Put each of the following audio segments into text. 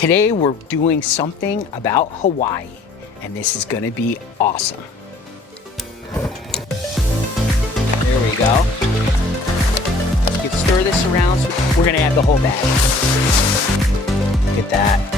Today we're doing something about Hawaii, and this is gonna be awesome. There we go. Let's stir this around. So we're gonna add the whole bag. Look at that.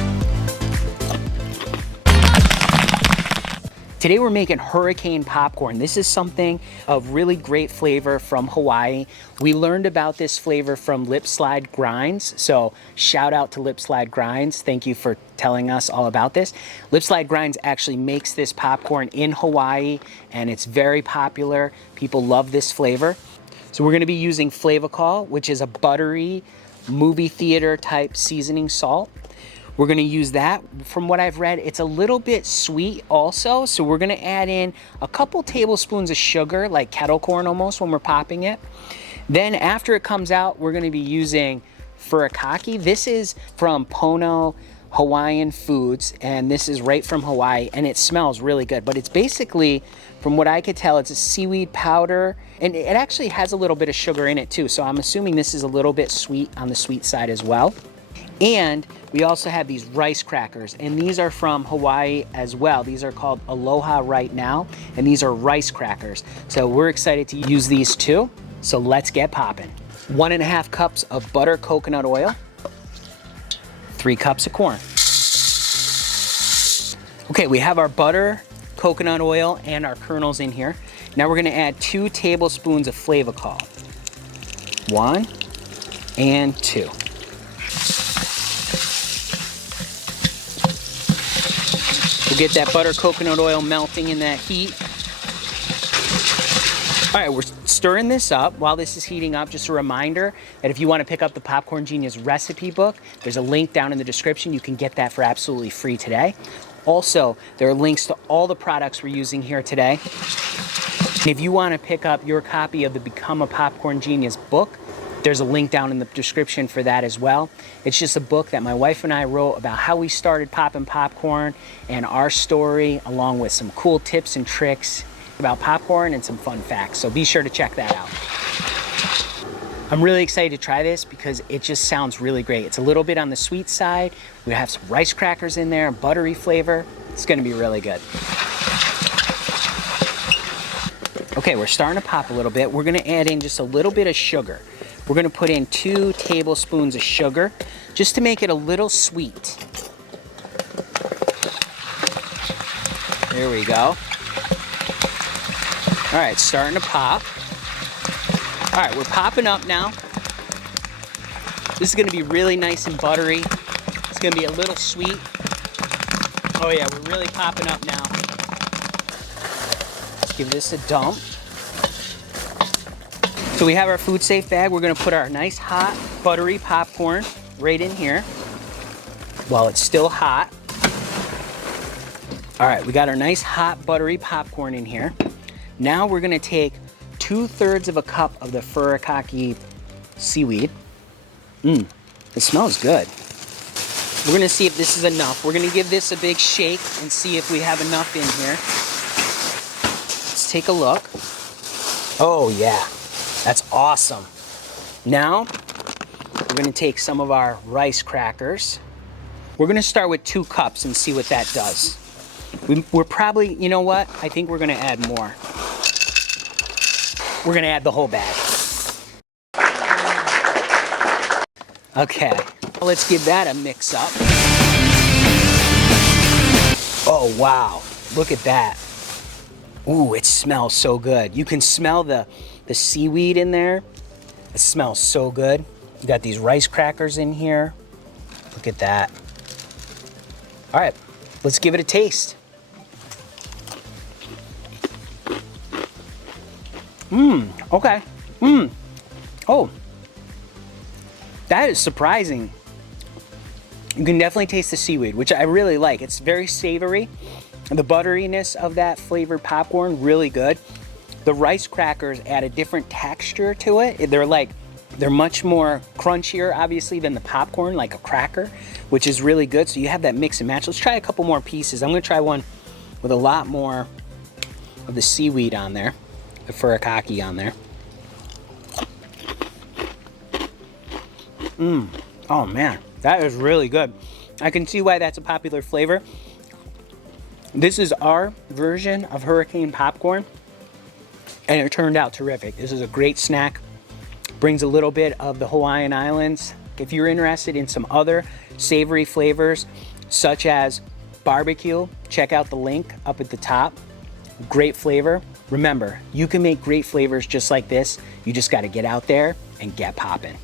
Today we're making hurricane popcorn. This is something of really great flavor from Hawaii. We learned about this flavor from Lip Slide Grinds, so shout out to Lip Slide Grinds. Thank you for telling us all about this. Lip Slide Grinds actually makes this popcorn in Hawaii, and it's very popular. People love this flavor. So we're gonna be using flavacol, which is a buttery movie theater type seasoning salt. We're gonna use that. From what I've read, it's a little bit sweet also, so we're gonna add in a couple tablespoons of sugar, like kettle corn almost, when we're popping it. Then after it comes out, we're gonna be using furikake. This is from Pono Hawaiian Foods, and this is right from Hawaii, and it smells really good. But it's basically, from what I could tell, it's a seaweed powder, and it actually has a little bit of sugar in it too, so I'm assuming this is a little bit sweet on the sweet side as well. And we also have these rice crackers, and these are from Hawaii as well. These are called Aloha Right Now, and these are rice crackers. So we're excited to use these too. So let's get popping. 1.5 cups of butter coconut oil, 3 cups of corn. Okay, we have our butter, coconut oil, and our kernels in here. Now we're gonna add 2 tablespoons of flavacol. 1 and 2. We'll get that butter coconut oil melting in that heat. All right, we're stirring this up while this is heating up. Just a reminder that if you want to pick up the Popcorn Genius recipe book, there's a link down in the description. You can get that for absolutely free today. Also, there are links to all the products we're using here today. If you want to pick up your copy of the Become a Popcorn Genius book, there's a link down in the description for that as well. It's just a book that my wife and I wrote about how we started popping popcorn and our story, along with some cool tips and tricks about popcorn and some fun facts. So be sure to check that out. I'm really excited to try this because it just sounds really great. It's a little bit on the sweet side. We have some rice crackers in there, buttery flavor. It's gonna be really good. Okay, we're starting to pop a little bit. We're gonna add in just a little bit of sugar. We're gonna put in 2 tablespoons of sugar just to make it a little sweet. There we go. All right, starting to pop. All right, we're popping up now. This is gonna be really nice and buttery. It's gonna be a little sweet. Oh yeah, we're really popping up now. Let's give this a dump. So we have our food safe bag. We're gonna put our nice hot buttery popcorn right in here while it's still hot. All right, we got our nice hot buttery popcorn in here. Now we're gonna take 2/3 of a cup of the furikake seaweed. It smells good. We're gonna see if this is enough. We're gonna give this a big shake and see if we have enough in here. Let's take a look. Oh yeah. That's awesome. Now, we're gonna take some of our rice crackers. We're gonna start with 2 cups and see what that does. We're probably, you know what? I think we're gonna add more. We're gonna add the whole bag. Okay, let's give that a mix up. Oh wow, look at that. Ooh, it smells so good. You can smell the seaweed in there. It smells so good. You got these rice crackers in here. Look at that. All right, let's give it a taste. Okay. Oh, that is surprising. You can definitely taste the seaweed, which I really like. It's very savory. The butteriness of that flavored popcorn, really good. The rice crackers add a different texture to it. They're much more crunchier, obviously, than the popcorn, like a cracker, which is really good. So you have that mix and match. Let's try a couple more pieces. I'm gonna try one with a lot more of the seaweed on there, the furikake on there. Oh man, that is really good. I can see why that's a popular flavor. This is our version of hurricane popcorn, and it turned out terrific. This is a great snack. Brings a little bit of the Hawaiian Islands. If you're interested in some other savory flavors, such as barbecue, check out the link up at the top. Great flavor. Remember, you can make great flavors just like this. You just got to get out there and get poppin'.